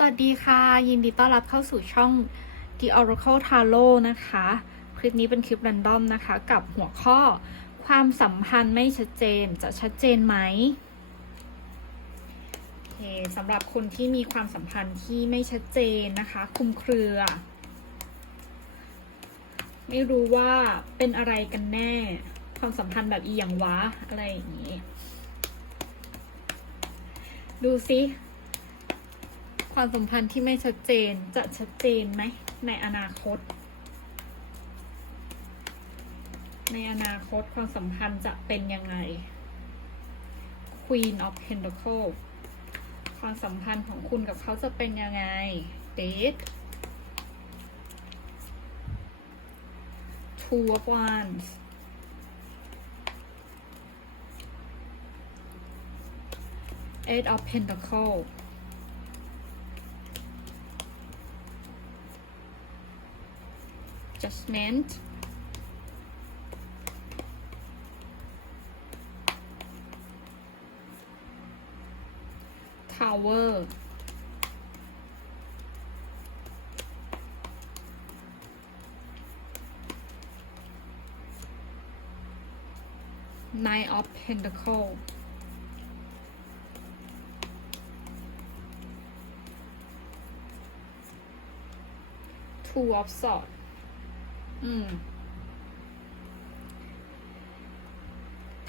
สวัสดีค่ะ ยินดีต้อนรับเข้าสู่ช่อง The Oracle Tarot นะคะ คลิปนี้เป็นคลิปรันดอมนะคะ กับหัวข้อความสัมพันธ์ไม่ชัดเจนจะชัดเจนไหมโอเคสำหรับคนที่มีความสัมพันธ์ที่ไม่ชัดเจนนะคะคุมเครือ ไม่รู้ว่าเป็นอะไรกันแน่ ความสัมพันธ์แบบอีหยังวะ อะไรอย่างนี้ ดูซิ ความสัมพันธ์ที่ไม่ชัดเจนจะชัดเจนไหมในอนาคต ในอนาคตความสัมพันธ์จะเป็นยังไง Queen of Pentacles ความสัมพันธ์ของคุณกับเขาจะเป็นยังไง Date Two of Wands Eight of Pentacles Judgment Tower. Nine of Pentacles. Two of Swords อืม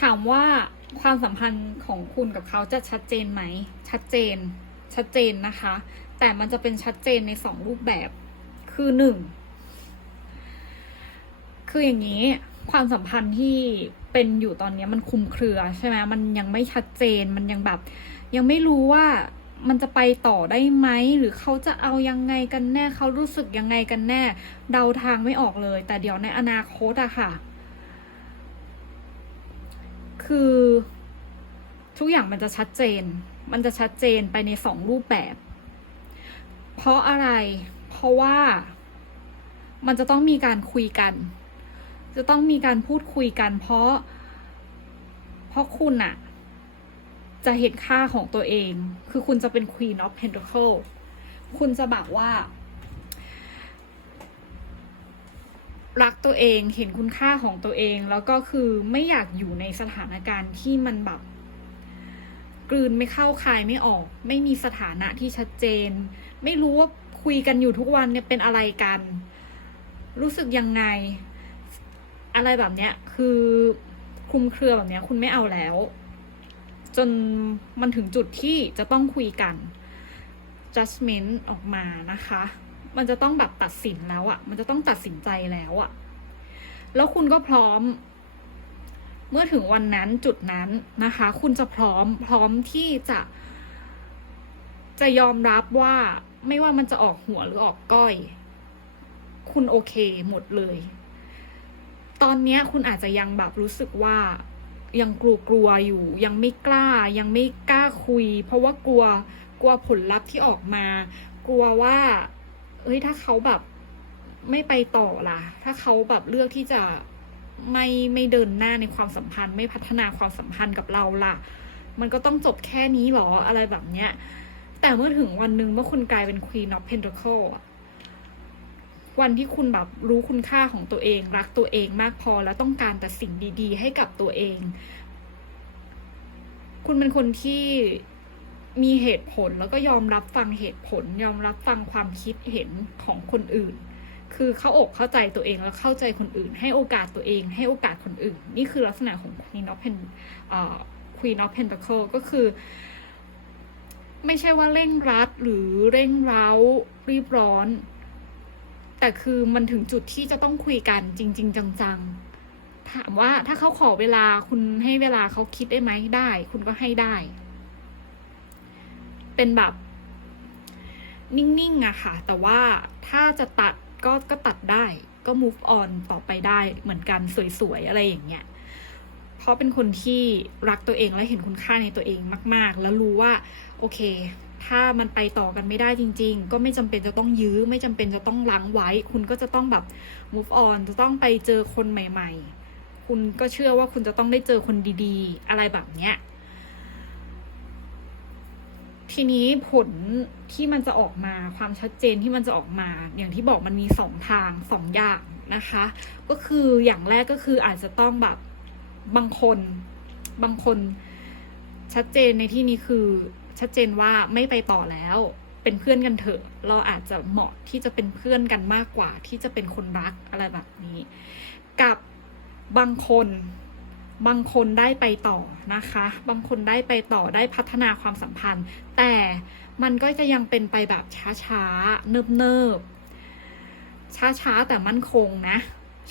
ถามว่าความสัมพันธ์ของคุณกับเขาจะชัดเจนไหม ชัดเจน ชัดเจนนะคะ แต่มันจะเป็นชัดเจนในสองรูปแบบ คือหนึ่ง คืออย่างนี้ ความสัมพันธ์ที่เป็นอยู่ตอนนี้มันคลุมเครือใช่ไหมมันยังไม่ชัดเจน มันยังแบบ ยังไม่รู้ว่า มันจะไปต่อได้ไหมหรือเขาจะเอายังไงกันแน่เขารู้สึกยังไงกันแน่ เดาทางไม่ออกเลย แต่เดี๋ยวในอนาคตอะค่ะ คือ ทุกอย่างมันจะชัดเจน มันจะชัดเจนไปในสองรูปแบบ เพราะอะไร เพราะว่า มันจะต้องมีการคุยกัน จะต้องมีการพูดคุยกัน เพราะ เพราะคุณอะ จะเห็นค่าของตัวเอง คือคุณจะเป็น Queen of Pentacles คุณจะแบบว่า รักตัวเองเห็นคุณค่าของตัวเอง แล้วก็คือไม่อยากอยู่ในสถานการณ์ที่มันแบบกลืนไม่เข้าคายไม่ออก ไม่มีสถานะที่ชัดเจน ไม่รู้ว่าคุยกันอยู่ทุกวันเนี่ยเป็นอะไรกัน รู้สึกยังไง อะไรแบบเนี้ย คือคลุมเครือแบบเนี้ย คุณไม่เอาแล้ว จนมันถึงจุดที่จะต้องคุยกัน judgment ออกมานะคะ มันจะต้องแบบตัดสินแล้วอะ่ะ มันจะต้องตัดสินใจแล้วอะ่ะ แล้วคุณก็พร้อม เมื่อถึงวันนั้นจุดนั้นนะคะ คุณจะพร้อมพร้อมที่จะจะยอมรับว่าไม่ว่ามันจะออกหัวหรือออกก้อย คุณโอเคหมดเลย ตอนนี้คุณอาจจะยังแบบรู้สึกว่า ยังกลัวกลัวๆอยู่ ยังไม่กล้ายังไม่กล้าคุย เพราะว่ากลัวกลัวผลลัพธ์ที่ออกมา กลัวว่าเอ้ยถ้าเขาแบบไม่ไปต่อล่ะ ถ้าเขาแบบเลือกที่จะไม่ไม่เดินหน้าในความสัมพันธ์ ไม่พัฒนาความสัมพันธ์กับเราล่ะ มันก็ต้องจบแค่นี้หรออะไรแบบเนี้ยแต่เมื่อถึงวันหนึ่งเมื่อคุณกลายเป็น Queen of Pentacles อะ วันที่คุณแบบรู้คุณค่าของตัวเอง รักตัวเองมากพอแล้วต้องการแต่สิ่งดีๆ ให้กับตัวเอง คุณเป็นคนที่มีเหตุผลแล้วก็ยอมรับฟังเหตุผล ยอมรับฟังความคิดเห็นของคนอื่น คือเข้าอกเข้าใจตัวเองแล้วเข้าใจคนอื่น ให้โอกาสตัวเอง ให้โอกาสคนอื่น นี่คือลักษณะของ Queen of Pen เอ่อ Queen of Pentacle ก็คือ ไม่ใช่ว่าเร่งรัดหรือเร่งเร้ารีบร้อน แต่คือมันถึงจุดที่จะต้องคุยกันจริง ๆ จังๆ ถามว่าถ้าเขาขอเวลาคุณให้เวลาเขาคิดได้ไหมได้ คุณก็ให้ได้ เป็นแบบ นิ่งๆอะค่ะ แต่ว่าถ้าจะตัดก็ก็ตัดได้ ก็ move on ต่อไปได้เหมือนกันสวยๆ อะไรอย่างเงี้ยเพราะเป็นคนที่รักตัวเองและเห็นคุณค่าในตัวเองมาก ๆ แล้วรู้ว่า โอเค ถ้ามันไปต่อกันไม่ได้จริง ๆ ก็ไม่จำเป็นจะต้องยื้อ ไม่จำเป็นจะต้องล้างไว้ คุณก็จะต้องแบบ move on จะต้องไปเจอคนใหม่ ๆ คุณก็เชื่อว่าคุณจะต้องได้เจอคนดีๆ อะไรแบบเนี้ยทีนี้ผลที่มันจะออกมาความชัดเจนที่มันจะออกมา อย่างที่บอกมันมีสองทางสองอย่างนะคะ ก็คืออย่างแรกก็คืออาจจะต้องแบบบางคน บางคนชัดเจนในที่นี้คือ ชัดเจนว่าไม่ไปต่อแล้ว เป็นเพื่อนกันเถอะ เราอาจจะเหมาะที่จะเป็นเพื่อนกันมากกว่า ที่จะเป็นคนรักอะไรแบบนี้ กับบางคนบางคนได้ไปต่อนะคะ บางคนได้ไปต่อได้พัฒนาความสัมพันธ์ แต่มันก็จะยังเป็นไปแบบช้าๆ เนิบๆ ช้าๆ แต่มั่นคงนะ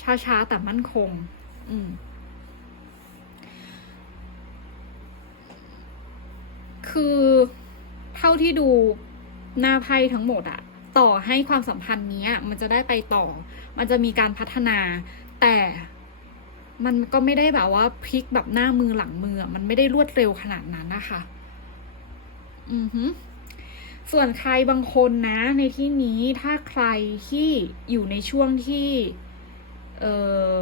ช้าๆ แต่มั่นคง อืม คือเท่าที่ดูหน้าไพ่ทั้งหมดอะต่อให้ความสัมพันธ์นี้มันจะได้ไปต่อ มันจะมีการพัฒนาแต่มันก็ไม่ได้แบบว่าพลิกแบบหน้ามือหลังมือ มันไม่ได้รวดเร็วขนาดนั้นนะคะ อือฮึส่วนใครบางคนนะในที่นี้ถ้าใครที่อยู่ในช่วงที่ เออ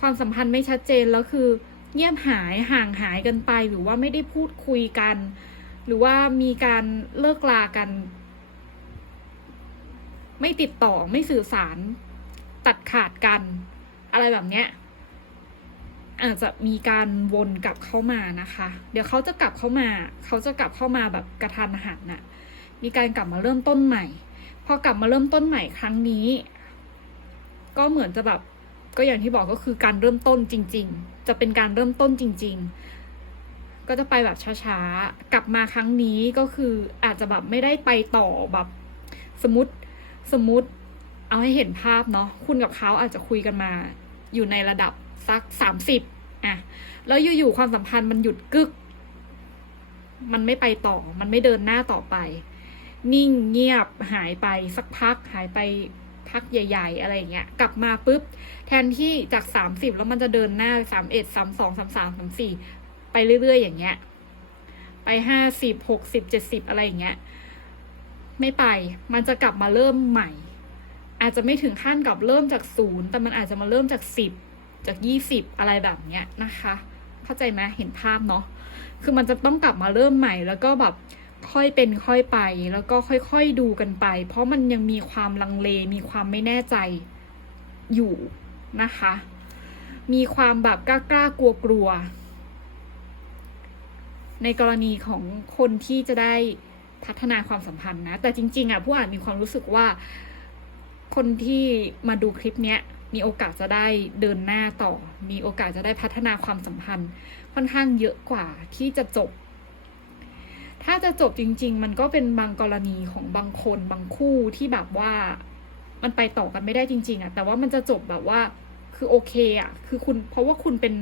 ความสัมพันธ์ไม่ชัดเจนแล้วคือ เงียบหายห่างหายกันไปหรือว่าไม่ได้พูดคุยกัน หรือว่ามีการเลิกลากัน ไม่ติดต่อไม่สื่อสาร ตัดขาดกัน อะไรแบบเนี้ยอาจจะมีการวนกลับเข้ามานะคะ เดี๋ยวเขาจะกลับเข้ามา เขาจะกลับเข้ามาแบบกระทันหันน่ะ มีการกลับมาเริ่มต้นใหม่ พอกลับมาเริ่มต้นใหม่ครั้งนี้ ก็เหมือนจะแบบ ก็อย่างที่บอกก็คือการเริ่มต้นจริง ๆ จะเป็นการเริ่มต้นจริง ๆ ก็จะไปแบบช้าๆ กลับมาครั้งนี้ก็คืออาจจะแบบไม่ได้ไปต่อแบบสมมติสมมติเอาให้เห็นภาพเนาะคุณกับเขาอาจจะคุยกันมา อยู่ในระดับสักสามสิบอะแล้วอยู่ๆความสัมพันธ์มันหยุดกึก มันไม่ไปต่อ มันไม่เดินหน้าต่อไป นิ่งเงียบหายไปสักพักหายไป พักใหญ่ๆ อะไรอย่างเงี้ย กลับมาปุ๊บ แทนที่จากสามสิบแล้วมันจะเดินหน้าสามเอ็ดสามสองสามสามสามสี่ไปเรื่อยๆ อย่างเงี้ย ไปห้าสิบหกสิบเจ็ดสิบอะไรอย่างเงี้ย ไม่ไป มันจะกลับมาเริ่มใหม่ อาจจะไม่ถึงขั้นกับเริ่มจากศูนย์แต่มันอาจจะมาเริ่มจากสิบจากยี่สิบอะไรแบบเนี้ยนะคะ เข้าใจไหมเห็นภาพเนาะ คือมันจะต้องกลับมาเริ่มใหม่แล้วก็แบบ ค่อยเป็นค่อยไป แล้วก็ค่อยๆดูกันไป เพราะมันยังมีความลังเลมีความไม่แน่ใจอยู่นะคะ มีความแบบกล้ากล้ากลัวกลัว ในกรณีของคนที่จะได้พัฒนาความสัมพันธ์นะ แต่จริง ๆอะผู้อ่านมีความรู้สึกว่า คนที่มาดูคลิปเนี้ยมีโอกาสจะได้เดินหน้าต่อ มีโอกาสจะได้พัฒนาความสัมพันธ์ ค่อนข้างเยอะกว่าที่จะจบ ถ้าจะจบจริง ๆ มันก็เป็นบางกรณีของบางคนบางคู่ที่แบบว่ามันไปต่อกันไม่ได้จริง ๆอะแต่ว่ามันจะจบแบบว่าคือโอเคอะคือคุณเพราะว่าคุณเป็น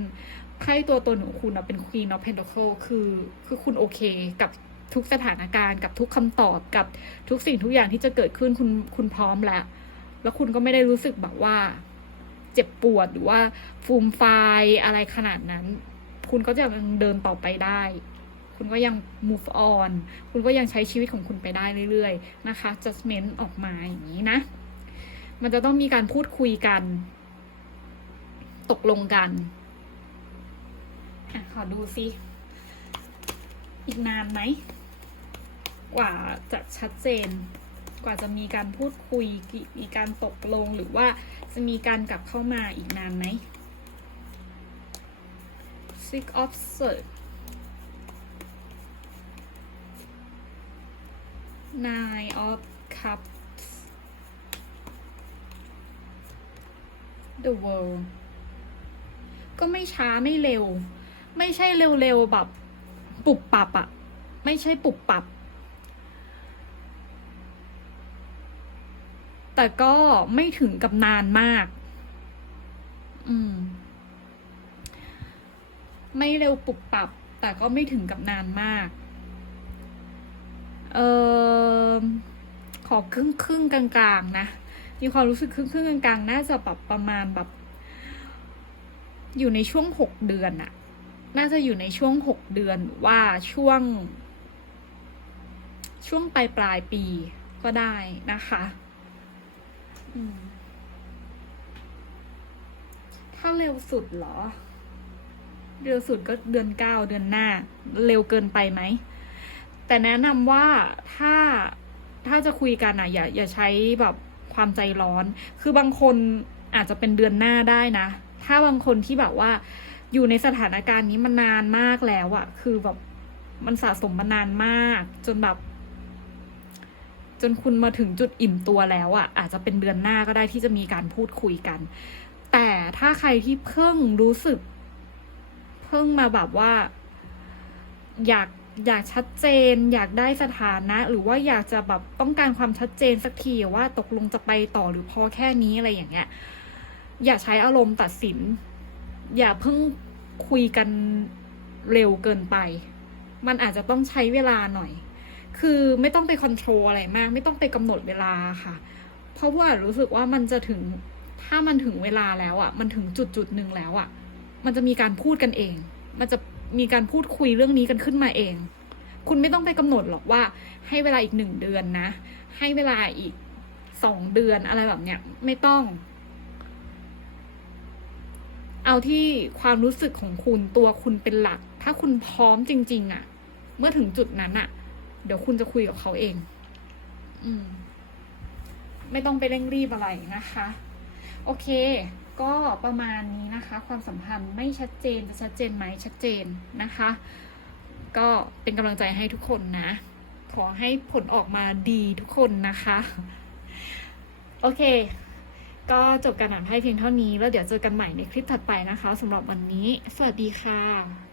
ไพ่ตัวตนของคุณอะเป็น Queen of Pentacle คือคือคุณโอเคกับทุกสถานการณ์กับทุกคำตอบกับทุกสิ่งทุกอย่างที่จะเกิดขึ้นคุณคุณพร้อมแล้ว แล้วคุณก็ไม่ได้รู้สึกแบบว่า เจ็บปวดหรือว่าฟูมไฟอะไรขนาดนั้น คุณก็จะยังเดินต่อไปได้ คุณก็ยัง move on คุณก็ยังใช้ชีวิตของคุณไปได้เรื่อยๆ นะคะ judgment ออกมาอย่างนี้นะ มันจะต้องมีการพูดคุยกัน ตกลงกันอะขอดูซิอีกนานไหม กว่าจะชัดเจน กว่าจะมีการพูดคุย มีการตกลงหรือว่าจะมีการกลับเข้ามาอีกนานไหม Six of Swords Nine of Cups The World ก็ไม่ช้าไม่เร็ว ไม่ใช่เร็วๆแบบปุบปับอะไม่ใช่ปุบปับ แต่ก็ไม่ถึงกับนานมาก อืม ไม่เร็วปุบปับ แต่ก็ไม่ถึงกับนานมาก เออ ขอครึ่งครึ่งๆกลางๆนะ มีความรู้สึกครึ่งครึ่งๆกลางๆ น่าจะแบบประมาณแบบ อยู่ในช่วงหกเดือนอะน่าจะอยู่ในช่วงหกเดือนว่าช่วง ช่วงปลายปลายปีก็ได้นะคะถ้าเร็วสุดเหรอ เร็วสุดก็เดือนเก้าเดือนหน้า เร็วเกินไปไหม แต่แนะนำว่าถ้า ถ้าจะคุยกันอะอย่าอย่าใช้แบบความใจร้อน คือบางคนอาจจะเป็นเดือนหน้าได้นะ ถ้าบางคนที่แบบว่า อยู่ในสถานการณ์นี้มานานมากแล้วอะคือแบบมันสะสมมานานมาก จนแบบ จนคุณมาถึงจุดอิ่มตัวแล้วอะอาจจะเป็นเดือนหน้าก็ได้ที่จะมีการพูดคุยกัน แต่ถ้าใครที่เพิ่งรู้สึก เพิ่งมาแบบว่า อยาก อยากชัดเจน อยากได้สถานะ หรือว่าอยากจะแบบต้องการความชัดเจนสักทีว่าตกลงจะไปต่อหรือพอแค่นี้อะไรอย่างเงี้ย อย่าใช้อารมณ์ตัดสิน อย่าเพิ่งคุยกันเร็วเกินไป มันอาจจะต้องใช้เวลาหน่อย คือไม่ต้องไปคอนโทรลอะไรมาก ไม่ต้องไปกำหนดเวลาค่ะ เพราะว่ารู้สึกว่ามันจะถึง ถ้ามันถึงเวลาแล้วอะ่ะ มันถึงจุดจุดหนึ่งแล้วอะ่ะ มันจะมีการพูดกันเอง มันจะ มีการพูดคุยเรื่องนี้กันขึ้นมาเอง คุณไม่ต้องไปกำหนดหรอกว่า ให้เวลาอีกหนึ่งเดือนนะ ให้เวลาอีกสองเดือนอะไรแบบเนี้ยไม่ต้อง เอาที่ความรู้สึกของคุณตัวคุณเป็นหลัก ถ้าคุณพร้อมจริง ๆอะเมื่อถึงจุดนั้นอะ เดี๋ยวคุณจะคุยกับเขาเอง อืม ไม่ต้องไปเร่งรีบอะไรนะคะ โอเค ก็ประมาณนี้นะคะ ความสัมพันธ์ไม่ชัดเจนจะชัดเจนไหมชัดเจนนะคะ ก็เป็นกำลังใจให้ทุกคนนะ ขอให้ผลออกมาดีทุกคนนะคะ โอเค ก็จบการอ่านไพ่เพียงเท่านี้ แล้วเดี๋ยวเจอกันใหม่ในคลิปถัดไปนะคะสำหรับวันนี้ สวัสดีค่ะ